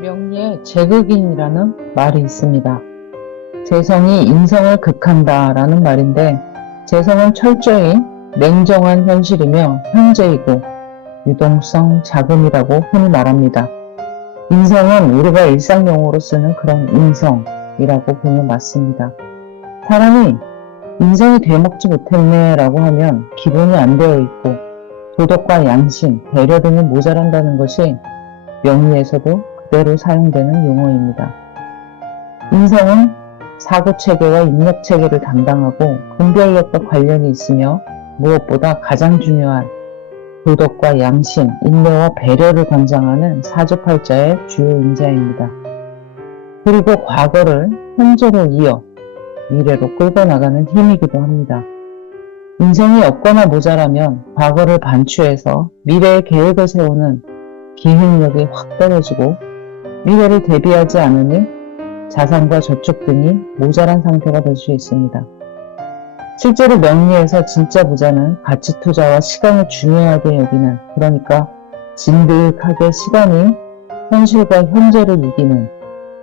명리에 제극인이라는 말이 있습니다. 재성이 인성을 극한다 라는 말인데, 재성은 철저히 냉정한 현실이며 현재이고 유동성 자금이라고 흔히 말합니다. 인성은 우리가 일상용어로 쓰는 그런 인성이라고 보면 맞습니다. 사람이 인성이 되먹지 못했네 라고 하면 기본이 안 되어 있고 도덕과 양심, 배려 등이 모자란다는 것이 명리에서도 그대로 사용되는 용어입니다. 인성은 사고체계와 인력체계를 담당하고 분별력과 관련이 있으며 무엇보다 가장 중요한 도덕과 양심, 인내와 배려를 권장하는 사주팔자의 주요 인자입니다. 그리고 과거를 현재로 이어 미래로 끌고 나가는 힘이기도 합니다. 인성이 없거나 모자라면 과거를 반추해서 미래의 계획을 세우는 기획력이 확 떨어지고 미래를 대비하지 않으니 자산과 저축 등이 모자란 상태가 될 수 있습니다. 실제로 명리에서 진짜 부자는 가치 투자와 시간을 중요하게 여기는, 그러니까 진득하게 시간이 현실과 현재를 이기는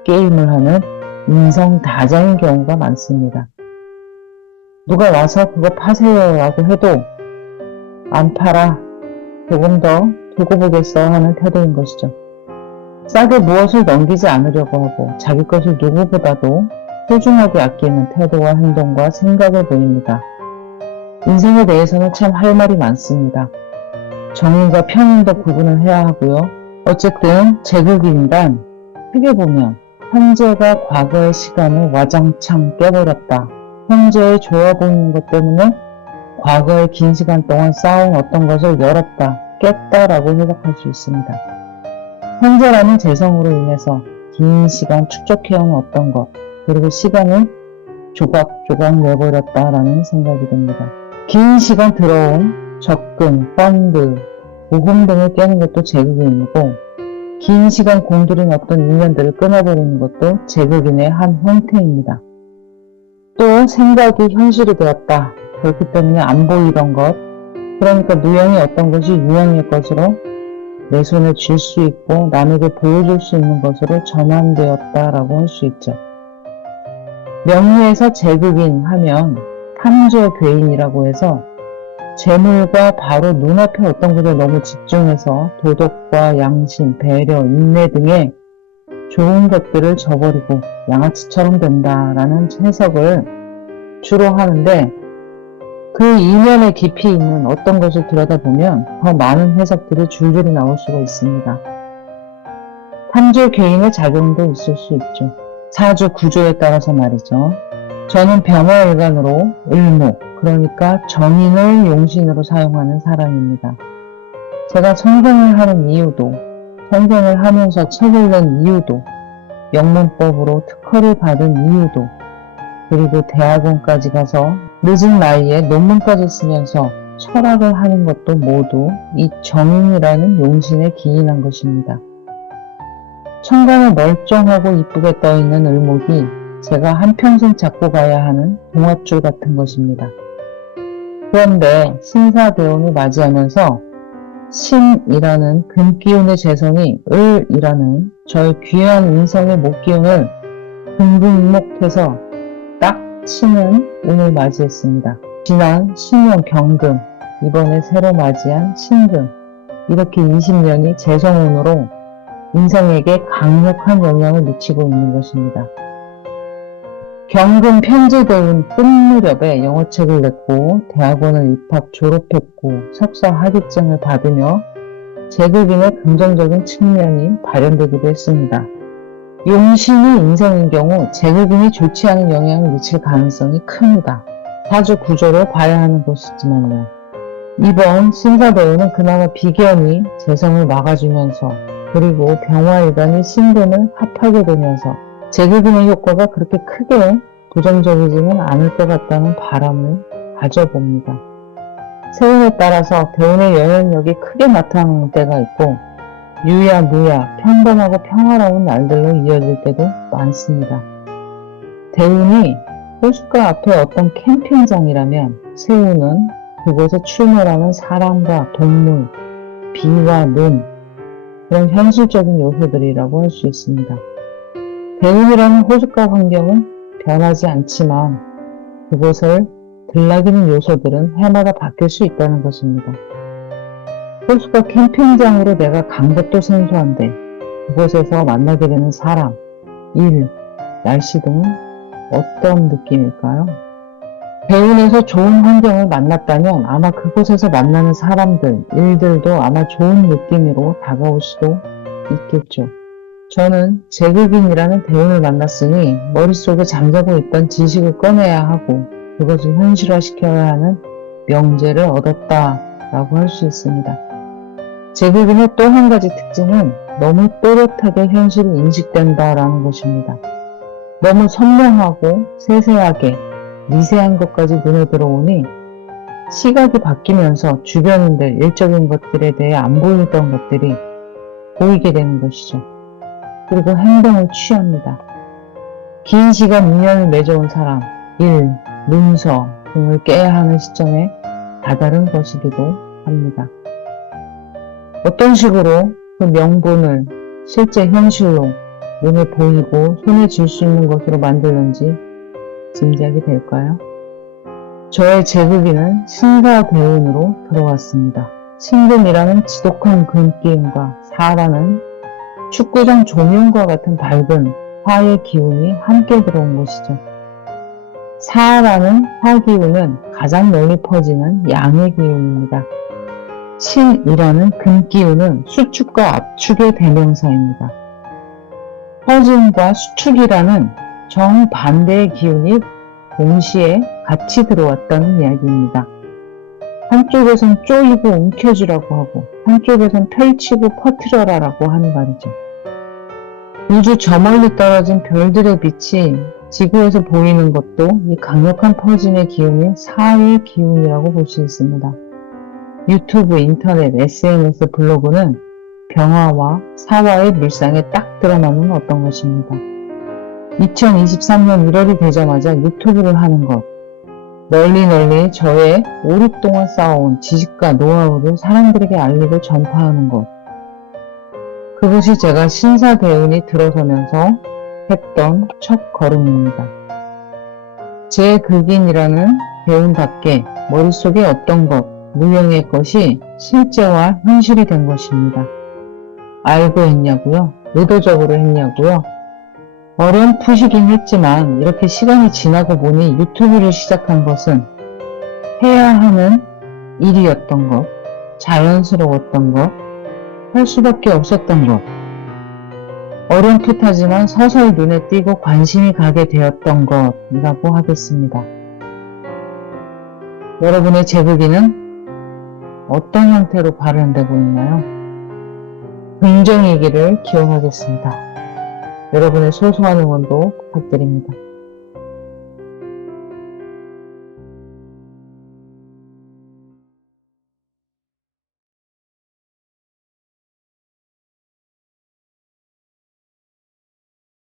게임을 하는 인성다자인 경우가 많습니다. 누가 와서 그거 파세요 라고 해도 안 팔아, 조금 더 두고 보겠어 하는 태도인 것이죠. 싸게 무엇을 넘기지 않으려고 하고 자기 것을 누구보다도 소중하게 아끼는 태도와 행동과 생각을 보입니다. 인생에 대해서는 참 할 말이 많습니다. 정인과 편인도 구분을 해야 하고요. 어쨌든 제극인단 크게 보면 현재가 과거의 시간을 와장창 깨버렸다. 현재의 좋아 보이는 것 때문에 과거의 긴 시간 동안 쌓아온 어떤 것을 열었다, 깼다라고 해석할 수 있습니다. 현재라는 재성으로 인해서 긴 시간 축적해온 어떤 것, 그리고 시간을 조각조각 내버렸다라는 생각이 듭니다. 긴 시간 들어온 적금, 펀드, 보험 등을 깨는 것도 제극인이고, 긴 시간 공들인 어떤 인연들을 끊어버리는 것도 제극인의 한 형태입니다. 또 생각이 현실이 되었다. 그렇기 때문에 안 보이던 것, 그러니까 무형의 어떤 것이 유형의 것으로 내 손에 쥘 수 있고 남에게 보여줄 수 있는 것으로 전환되었다라고 할 수 있죠. 명리에서 제극인 하면 탐죄 괴인이라고 해서 재물과 바로 눈앞에 어떤 것에 너무 집중해서 도덕과 양심, 배려, 인내 등의 좋은 것들을 저버리고 양아치처럼 된다라는 해석을 주로 하는데, 그 이면에 깊이 있는 어떤 것을 들여다보면 더 많은 해석들이 줄줄이 나올 수가 있습니다. 탐죄 괴인의 작용도 있을 수 있죠. 사주 구조에 따라서 말이죠. 저는 병화일간으로 을목, 그러니까 정인을 용신으로 사용하는 사람입니다. 제가 성생을 하는 이유도, 성생을 하면서 책을 낸 이유도, 영문법으로 특허를 받은 이유도, 그리고 대학원까지 가서 늦은 나이에 논문까지 쓰면서 철학을 하는 것도 모두 이 정인이라는 용신에 기인한 것입니다. 천간에 멀쩡하고 이쁘게 떠있는 을목이 제가 한평생 잡고 가야 하는 동아줄 같은 것입니다. 그런데 신사대운을 맞이하면서 신이라는 금기운의 재성이 을이라는 저의 귀한 인성의 목기운을 금금목해서 딱 치는 운을 맞이했습니다. 지난 신용 경금, 이번에 새로 맞이한 신금, 이렇게 20년이 재성운으로 인성에게 강력한 영향을 미치고 있는 것입니다. 경금 편제대운 끝 무렵에 영어책을 냈고 대학원을 입학 졸업했고 석사 학위증을 받으며 제극인의 긍정적인 측면이 발현되기도 했습니다. 용신이 인성인 경우 제극인이 좋지 않은 영향을 미칠 가능성이 큽니다. 사주 구조를 봐야 하는 것이지만요. 이번 신사대운은 그나마 비견이 재성을 막아주면서, 그리고 병화일간이 신금을 합하게 되면서 제극인의 효과가 그렇게 크게 부정적이지는 않을 것 같다는 바람을 가져봅니다. 세운에 따라서 대운의 영향력이 크게 나타나는 때가 있고 유야 무야 평범하고 평화로운 날들로 이어질 때도 많습니다. 대운이 호숫가 앞에 어떤 캠핑장이라면 세운은 그곳에 출몰하는 사람과 동물, 비와 눈, 그런 현실적인 요소들이라고 할 수 있습니다. 대운이라는 호숫가 환경은 변하지 않지만 그곳을 들락이는 요소들은 해마다 바뀔 수 있다는 것입니다. 호숫가 캠핑장으로 내가 간 것도 생소한데 그곳에서 만나게 되는 사람, 일, 날씨 등은 어떤 느낌일까요? 대운에서 좋은 환경을 만났다면 아마 그곳에서 만나는 사람들, 일들도 아마 좋은 느낌으로 다가올 수도 있겠죠. 저는 제극인이라는 대운을 만났으니 머릿속에 잠자고 있던 지식을 꺼내야 하고 그것을 현실화시켜야 하는 명제를 얻었다라고 할 수 있습니다. 제극인의 또 한 가지 특징은 너무 또렷하게 현실이 인식된다라는 것입니다. 너무 선명하고 세세하게 미세한 것까지 눈에 들어오니 시각이 바뀌면서 주변인들, 일적인 것들에 대해 안 보이던 것들이 보이게 되는 것이죠. 그리고 행동을 취합니다. 긴 시간 인연을 맺어온 사람, 일, 문서 등을 깨야 하는 시점에 다다른 것이기도 합니다. 어떤 식으로 그 명분을 실제 현실로 눈에 보이고 손에 쥘 수 있는 것으로 만들는지 짐작이 될까요? 저의 제극인은 신사대운으로 들어왔습니다. 신금이라는 지독한 금기운과 사라는 축구장 조명과 같은 밝은 화의 기운이 함께 들어온 것이죠. 사라는 화기운은 가장 널리 퍼지는 양의 기운입니다. 신이라는 금기운은 수축과 압축의 대명사입니다. 퍼짐과 수축이라는 정반대의 기운이 동시에 같이 들어왔다는 이야기입니다. 한쪽에선 쪼이고 움켜쥐라고 하고 한쪽에선 펼치고 퍼뜨려라라고 하는 말이죠. 우주 저 멀리 떨어진 별들의 빛이 지구에서 보이는 것도 이 강력한 퍼짐의 기운인 사의 기운이라고 볼 수 있습니다. 유튜브, 인터넷, SNS, 블로그는 병화와 사화의 물상에 딱 들어맞는 어떤 것입니다. 2023년 1월이 되자마자 유튜브를 하는 것, 널리 저의 오랫동안 쌓아온 지식과 노하우를 사람들에게 알리고 전파하는 것, 그것이 제가 신사대운이 들어서면서 했던 첫 걸음입니다. 제 극인이라는 대운답게 머릿속에 어떤 것, 무형의 것이 실제와 현실이 된 것입니다. 알고 했냐고요? 의도적으로 했냐고요? 어렴풋이긴 했지만 이렇게 시간이 지나고 보니 유튜브를 시작한 것은 해야 하는 일이었던 것, 자연스러웠던 것, 할 수밖에 없었던 것, 어렴풋하지만 서서히 눈에 띄고 관심이 가게 되었던 것이라고 하겠습니다. 여러분의 제극인은 어떤 형태로 발현되고 있나요? 긍정이기를 기원하겠습니다. 여러분의 소소한 응원도 부탁드립니다.